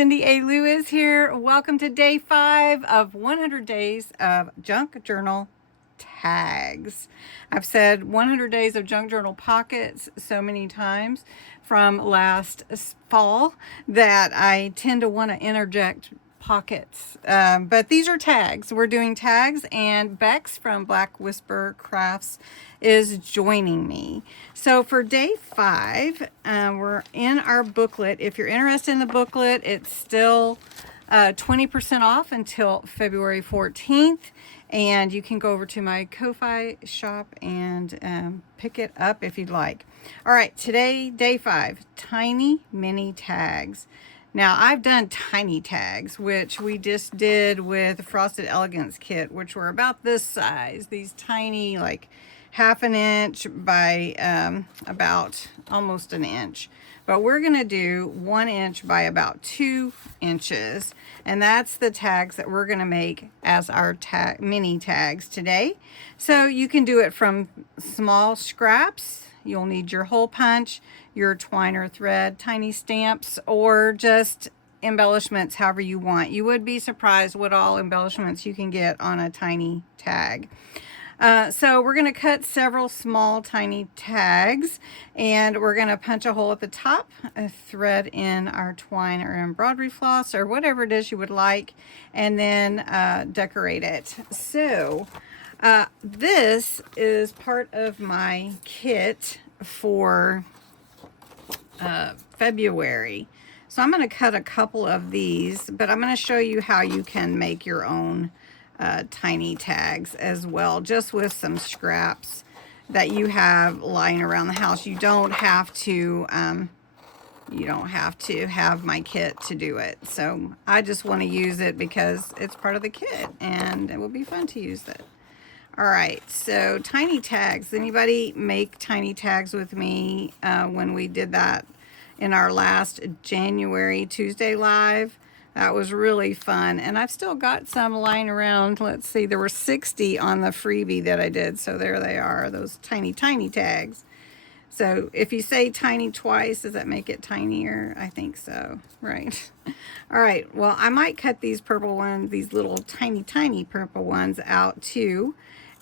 Cindy A. Lewis here. Welcome to day 5 of 100 days of junk journal tags. I've said 100 days of junk journal pockets so many times from last fall that I tend to want to interject pockets. But these are tags. We're doing tags, and Bexx from Black Whisper Crafts is joining me. So for day 5, we're in our booklet. If you're interested in the booklet, it's still 20% off until February 14th. And you can go over to my Ko-Fi shop and pick it up if you'd like. All right, today, day 5, tiny mini tags. Now, I've done tiny tags, which we just did with Frosted Elegance kit, which were about this size. These tiny, like 1/2 inch by about almost an inch. But we're going to do 1 inch by about 2 inches. And that's the tags that we're going to make as our mini tags today. So you can do it from small scraps. You'll need your hole punch, your twine or thread, tiny stamps, or just embellishments however you want. You would be surprised what all embellishments you can get on a tiny tag. So we're going to cut several small tiny tags, and we're going to punch a hole at the top, thread in our twine or embroidery floss or whatever it is you would like, and then decorate it. So this is part of my kit for February. So I'm going to cut a couple of these, but I'm going to show you how you can make your own tiny tags as well, just with some scraps that you have lying around the house. You don't have to have my kit to do it. So I just want to use it because it's part of the kit and it will be fun to use it. All right, so tiny tags. Anybody make tiny tags with me when we did that in our last January Tuesday live? That was really fun, and I've still got some lying around. Let's see, there were 60 on the freebie that I did, so there they are, those tiny tags. So if you say tiny twice, does that make it tinier? I think so, right? All right, well, I might cut these purple ones, these little tiny purple ones out too,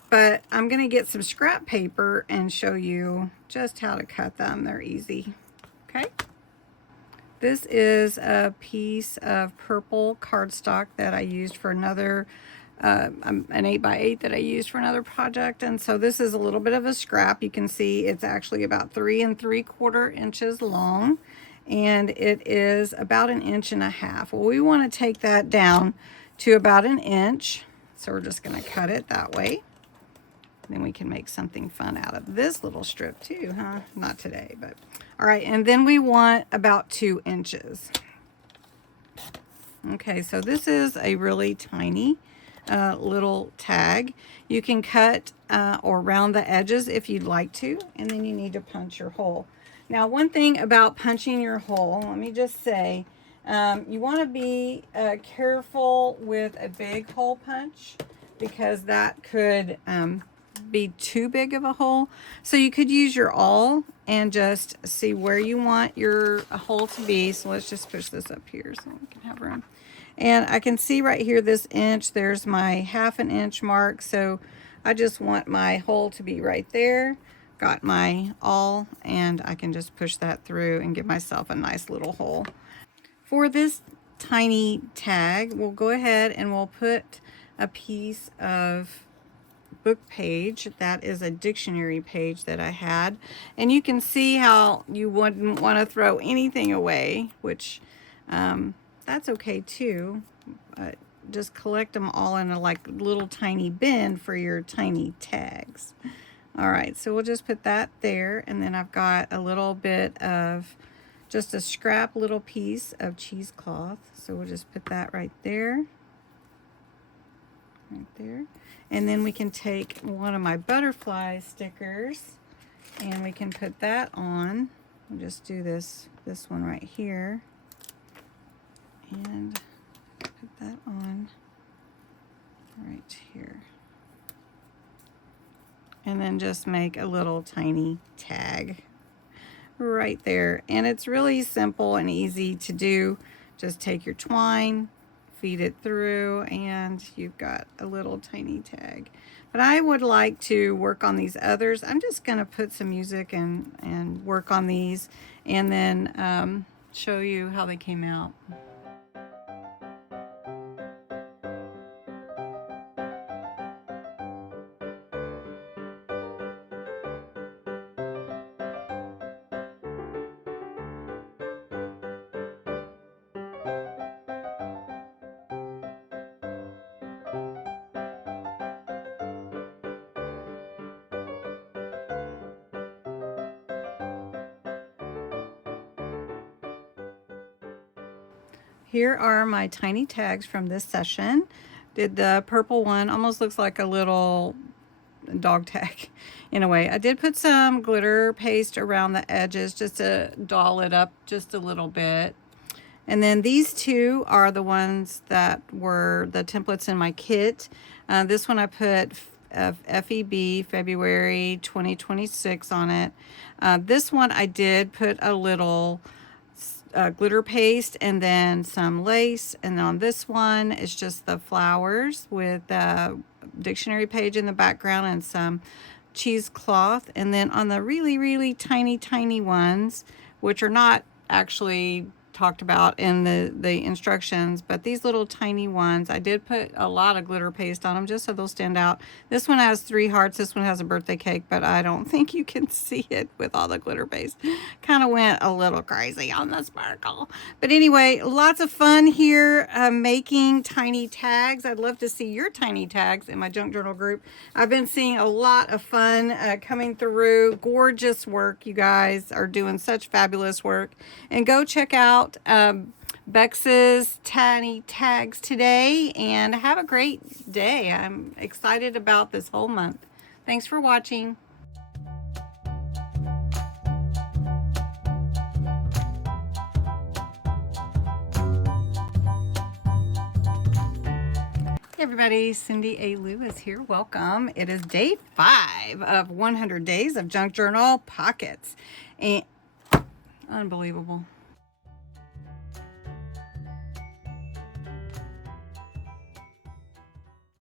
but I'm going to get some scrap paper and show you just how to cut them. They're easy, okay? This is a piece of purple cardstock that I used for another, an 8x8 that I used for another project. And so this is a little bit of a scrap. You can see it's actually about 3 3/4 inches long, and it is about 1.5 inches. Well, we want to take that down to about 1 inch. So we're just going to cut it that way. Then we can make something fun out of this little strip too, huh? Not today, but all right. And then we want about 2 inches. Okay, so this is a really tiny little tag. You can cut or round the edges if you'd like to, and then you need to punch your hole. Now, one thing about punching your hole, let me just say, you want to be careful with a big hole punch, because that could be too big of a hole. So you could use your awl and just see where you want your hole to be. So let's just push this up here so we can have room. And I can see right here this inch, there's my 1/2 inch mark. So I just want my hole to be right there. Got my awl, and I can just push that through and give myself a nice little hole. For this tiny tag, we'll go ahead and we'll put a piece of book page. That is a dictionary page that I had, and you can see how you wouldn't want to throw anything away, which that's okay too. Just collect them all in a like little tiny bin for your tiny tags. All right, so we'll just put that there, and then I've got a little bit of just a scrap little piece of cheesecloth, so we'll just put that right there. And then we can take one of my butterfly stickers and we can put that on. We'll just do this one right here and put that on right here. And then just make a little tiny tag right there. And it's really simple and easy to do. Just take your twine, feed it through, and you've got a little tiny tag. But I would like to work on these others. I'm just going to put some music and work on these, and then show you how they came out. Here are my tiny tags from this session. Did the purple one, almost looks like a little dog tag in a way. I did put some glitter paste around the edges just to doll it up just a little bit. And then these two are the ones that were the templates in my kit. This one I put FEB February 2026 on it. This one I did put a little glitter paste and then some lace, and on this one it's just the flowers with the dictionary page in the background and some cheesecloth. And then on the really tiny ones, which are not actually talked about in the instructions, but these little tiny ones, I did put a lot of glitter paste on them just so they'll stand out. This one has 3 hearts, this one has a birthday cake, but I don't think you can see it with all the glitter paste. Kind of went a little crazy on the sparkle. But anyway, lots of fun here making tiny tags. I'd love to see your tiny tags in my junk journal group. I've been seeing a lot of fun coming through. Gorgeous work. You guys are doing such fabulous work. And go check out Bexx's tiny tags today, and have a great day. I'm excited about this whole month. Thanks for watching. Hey everybody, Cindy A. Lewis here. Welcome. It is day 5 of 100 days of junk journal pockets. And unbelievable.